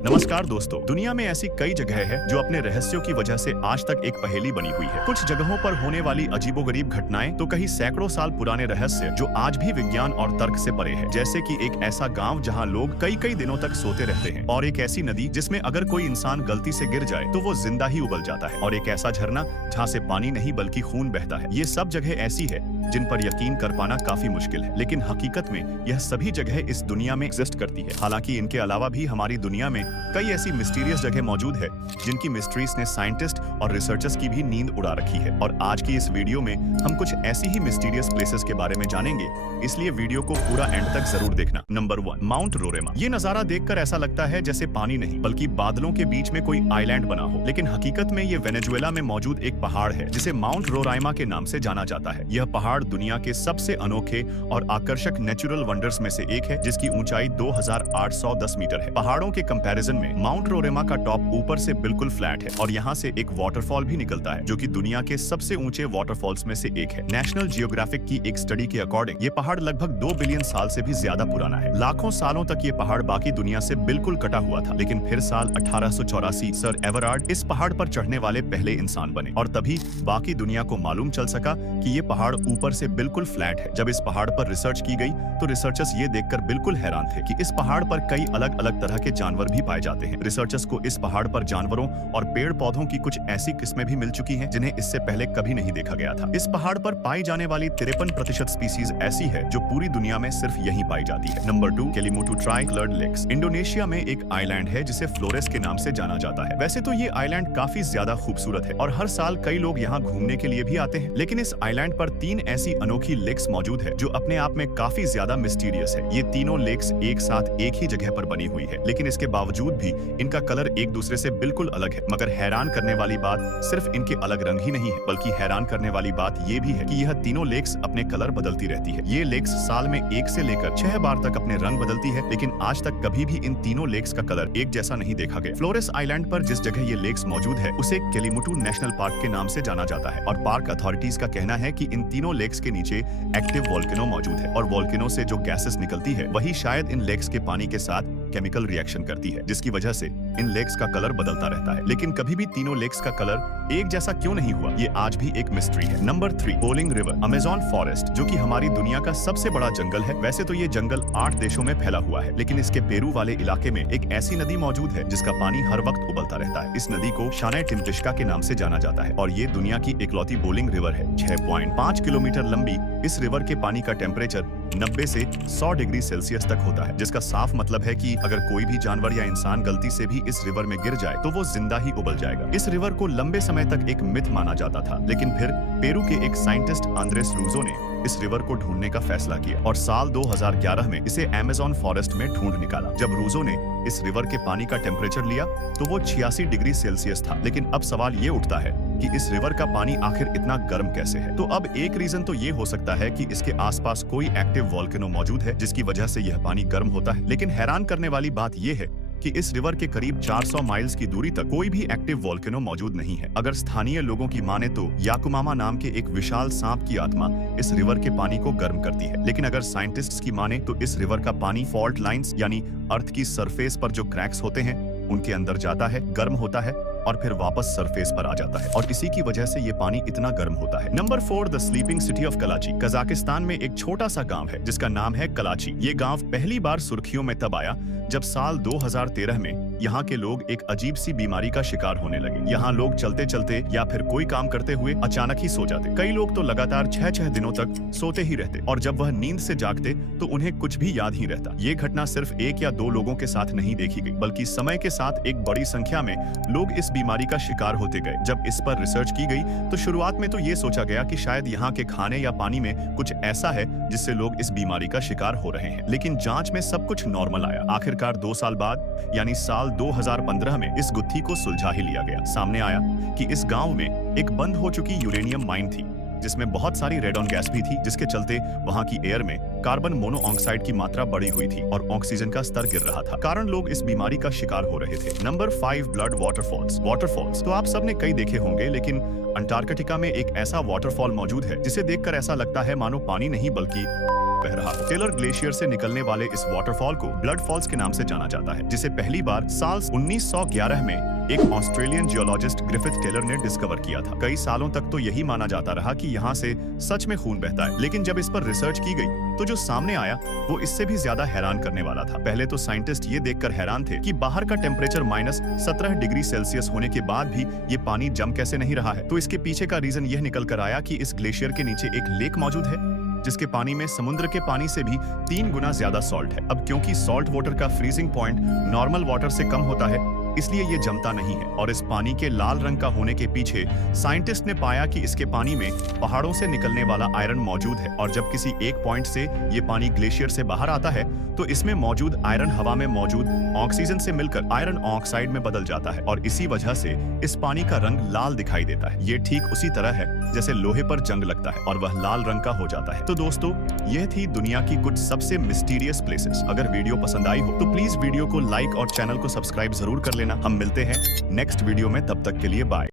नमस्कार दोस्तों, दुनिया में ऐसी कई जगह है जो अपने रहस्यों की वजह से आज तक एक पहेली बनी हुई है। कुछ जगहों पर होने वाली अजीबोगरीब घटनाएं तो कहीं सैकड़ों साल पुराने रहस्य जो आज भी विज्ञान और तर्क से परे है। जैसे कि एक ऐसा गांव जहां लोग कई कई दिनों तक सोते रहते हैं, और एक ऐसी नदी जिसमें अगर कोई इंसान गलती से गिर जाए तो वो जिंदा ही उबल जाता है, और एक ऐसा झरना जहाँ से पानी नहीं बल्कि खून बहता है। ये सब जगह ऐसी है जिन पर यकीन कर पाना काफी मुश्किल है, लेकिन हकीकत में यह सभी जगह इस दुनिया में एग्जिस्ट करती है। हालांकि इनके अलावा भी हमारी दुनिया में कई ऐसी मिस्टीरियस जगह मौजूद है जिनकी मिस्ट्रीज ने साइंटिस्ट और रिसर्चर्स की भी नींद उड़ा रखी है। और आज की इस वीडियो में हम कुछ ऐसी ही मिस्टीरियस प्लेसेस के बारे में जानेंगे, इसलिए वीडियो को पूरा एंड तक जरूर देखना। Number 1, Mount Roraima. ये नजारा देखकर ऐसा लगता है जैसे पानी नहीं बल्कि बादलों के बीच में कोई आइलैंड बना हो, लेकिन हकीकत में ये वेनेजुएला में मौजूद एक पहाड़ है जिसे माउंट रोराइमा के नाम से जाना जाता है। यह पहाड़ दुनिया के सबसे अनोखे और आकर्षक नेचुरल वंडर्स में से एक है, जिसकी ऊंचाई 2810 मीटर है। पहाड़ों के कंपैरिजन में माउंट रोरेमा का टॉप ऊपर से बिल्कुल फ्लैट है, और यहाँ से एक वाटरफॉल भी निकलता है जो कि दुनिया के सबसे ऊंचे वाटरफॉल्स में से एक है। नेशनल जियोग्राफिक की एक स्टडी के अकॉर्डिंग ये पहाड़ लगभग 2 बिलियन साल से भी ज्यादा पुराना है। लाखों सालों तक ये पहाड़ बाकी दुनिया से बिल्कुल कटा हुआ था, लेकिन फिर साल 1884 सर एवरार्ड इस पहाड़ पर चढ़ने वाले पहले इंसान बने, और तभी बाकी दुनिया को मालूम चल सका कि ये पहाड़ ऊपर से बिल्कुल फ्लैट है। जब इस पहाड़ पर रिसर्च की गई तो रिसर्चर्स ये देखकर बिल्कुल हैरान थे कि इस पहाड़ पर कई अलग अलग तरह के जानवर भी पाए जाते हैं। रिसर्चर्स को इस पहाड़ पर जानवरों और पेड़ पौधों की कुछ ऐसी किस्में भी मिल चुकी हैं जिन्हें इससे पहले कभी नहीं देखा गया था। इस पहाड़ पर पाई जाने वाली 53% स्पीसीज ऐसी है जो पूरी दुनिया में सिर्फ यहीं पाई जाती है। Number 2, Kelimutu tricoloured lakes. Indonesia में एक आइलैंड है जिसे फ्लोरेस के नाम से जाना जाता है। वैसे तो ये आइलैंड काफी ज्यादा खूबसूरत है और हर साल कई लोग यहाँ घूमने के लिए भी आते हैं, लेकिन इस आइलैंड पर 3 ऐसी अनोखी लेक्स मौजूद है जो अपने आप में काफी ज्यादा मिस्टीरियस है। ये तीनों लेक्स एक साथ एक ही जगह पर बनी हुई है, लेकिन इसके बावजूद भी इनका कलर एक दूसरे से बिल्कुल अलग है। मगर हैरान करने वाली बात सिर्फ इनके अलग रंग ही नहीं है, बल्कि हैरान करने वाली बात ये भी है कि यह तीनों लेक्स अपने कलर बदलती रहती है। ये लेक्स साल में 1 से लेकर 6 बार तक अपने रंग बदलती है, लेकिन आज तक कभी भी इन तीनों लेक्स का कलर एक जैसा नहीं देखा गया। फ्लोरेस आइलैंड पर जिस जगह ये लेक्स मौजूद है उसे केलिमुटू नेशनल पार्क के नाम से जाना जाता है, और पार्क अथॉरिटीज का कहना है कि इन तीनों लेक्स के नीचे एक्टिव वोल्केनो मौजूद है, और वोल्केनो से जो गैसेस निकलती है वही शायद इन लेक्स के पानी के साथ केमिकल रिएक्शन करती है, जिसकी वजह से इन लेक्स का कलर बदलता रहता है। लेकिन कभी भी तीनों लेक्स का कलर एक जैसा क्यों नहीं हुआ, ये आज भी एक मिस्ट्री है। Number 3, bowling river. Amazon forest, जो कि हमारी दुनिया का सबसे बड़ा जंगल है। वैसे तो ये जंगल 8 देशों में फैला हुआ है, लेकिन इसके पेरू वाले इलाके में एक ऐसी नदी मौजूद है जिसका पानी हर वक्त उबलता रहता है। इस नदी को शाने टिम्टिश्का के नाम से जाना जाता है, और ये दुनिया की इकलौती बोलिंग रिवर है। 6.5 किलोमीटर लंबी इस रिवर के पानी का टेम्परेचर 90 से 100 डिग्री सेल्सियस तक होता है, जिसका साफ मतलब है कि अगर कोई भी जानवर या इंसान गलती से भी इस रिवर में गिर जाए तो वो जिंदा ही उबल जाएगा। इस रिवर को लंबे समय तक एक मिथ माना जाता था, लेकिन फिर पेरू के एक साइंटिस्ट आंद्रेस रूजो ने इस रिवर को ढूंढने का फैसला किया, और साल 2011 में इसे अमेज़न फॉरेस्ट में ढूंढ निकाला। जब रूजो ने इस रिवर के पानी का टेम्परेचर लिया तो वो 86 डिग्री सेल्सियस था। लेकिन अब सवाल ये उठता है कि इस रिवर का पानी आखिर इतना गर्म कैसे है। तो अब एक रीजन तो ये हो सकता है कि इसके आसपास कोई एक्टिव वोल्केनो मौजूद है जिसकी वजह से यह पानी गर्म होता है। लेकिन हैरान करने वाली बात यह है कि इस रिवर के करीब 400 माइल्स की दूरी तक कोई भी एक्टिव वोल्केनो मौजूद नहीं है। अगर स्थानीय लोगों की माने तो याकुमामा नाम के एक विशाल सांप की आत्मा इस रिवर के पानी को गर्म करती है, लेकिन अगर साइंटिस्ट्स की माने तो इस रिवर का पानी फॉल्ट लाइंस यानी अर्थ की सरफेस पर जो क्रैक्स होते हैं उनके अंदर जाता है, गर्म होता है और फिर वापस सरफेस पर आ जाता है, और इसी की वजह से ये पानी इतना गर्म होता है। Number 4, the sleeping city of Kalachi. Kazakhstan में एक छोटा सा गांव है जिसका नाम है कलाची। ये गांव पहली बार सुर्खियों में तब आया जब साल 2013 में यहाँ के लोग एक अजीब सी बीमारी का शिकार होने लगे। यहाँ लोग चलते चलते या फिर कोई काम करते हुए अचानक ही सो जाते। कई लोग तो लगातार 6-6 दिनों तक सोते ही रहते, और जब वह नींद से जागते तो उन्हें कुछ भी याद ही रहता। ये घटना सिर्फ 1 या 2 लोगों के साथ नहीं देखी गई, बल्कि समय के साथ एक बड़ी संख्या में लोग इस बीमारी का शिकार होते गए। जब इस पर रिसर्च की गई तो शुरुआत में तो ये सोचा गया कि शायद यहाँ के खाने या पानी में कुछ ऐसा है जिससे लोग इस बीमारी का शिकार हो रहे हैं, लेकिन जांच में सब कुछ नॉर्मल आया। आखिरकार 2 साल बाद यानी साल 2015 में इस गुत्थी को सुलझा ही लिया गया। सामने आया कि इस गांव में एक बंद हो चुकी यूरेनियम माइन थी जिसमें बहुत सारी रेडॉन गैस भी थी, जिसके चलते वहां की एयर में कार्बन मोनोऑक्साइड की मात्रा बढ़ी हुई थी और ऑक्सीजन का स्तर गिर रहा था, कारण लोग इस बीमारी का शिकार हो रहे थे। Number 5, blood waterfalls. वाटरफॉल्स तो आप सबने कई देखे होंगे, लेकिन अंटार्कटिका में एक ऐसा वाटरफॉल मौजूद है जिसे देखकर ऐसा लगता है मानो पानी नहीं बल्कि बह रहा हो। टेलर ग्लेशियर से निकलने वाले इस वाटरफॉल को ब्लड फॉल्स के नाम से जाना जाता है, जिसे पहली बार साल 1911 में एक ऑस्ट्रेलियन जियोलॉजिस्ट ग्रिफिथ टेलर ने डिस्कवर किया था। कई सालों तक तो यही माना जाता रहा कि यहाँ से सच में खून बहता है, लेकिन जब इस पर रिसर्च की गई तो जो सामने आया वो इससे भी ज्यादा हैरान करने वाला था। पहले तो साइंटिस्ट ये देखकर हैरान थे कि बाहर का टेम्परेचर -17 डिग्री सेल्सियस होने के बाद भी ये पानी जम कैसे नहीं रहा है। तो इसके पीछे का रीजन यह निकल कर आया कि इस ग्लेशियर के नीचे एक लेक मौजूद है, जिसके पानी में समुद्र के पानी से भी 3 गुना ज्यादा सॉल्ट है। अब क्योंकि सॉल्ट वाटर का फ्रीजिंग पॉइंट नॉर्मल वाटर से कम होता है, इसलिए ये जमता नहीं है। और इस पानी के लाल रंग का होने के पीछे साइंटिस्ट ने पाया कि इसके पानी में पहाड़ों से निकलने वाला आयरन मौजूद है, और जब किसी एक पॉइंट से ये पानी ग्लेशियर से बाहर आता है तो इसमें मौजूद आयरन हवा में मौजूद ऑक्सीजन से मिलकर आयरन ऑक्साइड में बदल जाता है, और इसी वजह से इस पानी का रंग लाल दिखाई देता है। ये ठीक उसी तरह है जैसे लोहे पर जंग लगता है और वह लाल रंग का हो जाता है। तो दोस्तों, यह थी दुनिया की कुछ सबसे मिस्टीरियस प्लेसेस। अगर वीडियो पसंद आई हो तो प्लीज वीडियो को लाइक और चैनल को सब्सक्राइब जरूर कर लेना। हम मिलते हैं नेक्स्ट वीडियो में, तब तक के लिए बाय।